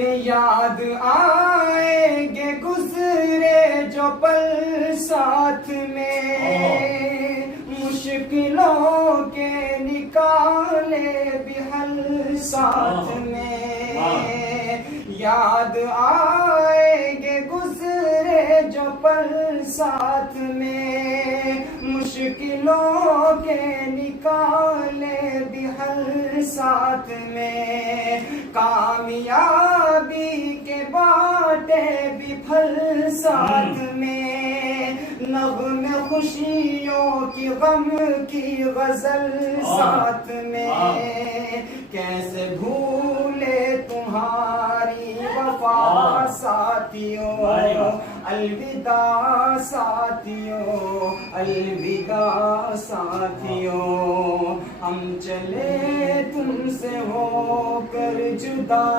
के याद आएंगे गुजरे जो पल साथ में, मुश्किलों के निकाले भी हल साथ में। याद आएंगे गुजरे जो पल साथ में, मुश्किलों के निकाले भी हल साथ में। कामयाबी के बाटे भी फल साथ में, नग़्मे खुशियों की गम की गजल साथ में। कैसे भूले तुम्हारी वफा साथियों, अलविदा साथियों, अलविदा साथियों। हम चले तुमसे होकर जुदा।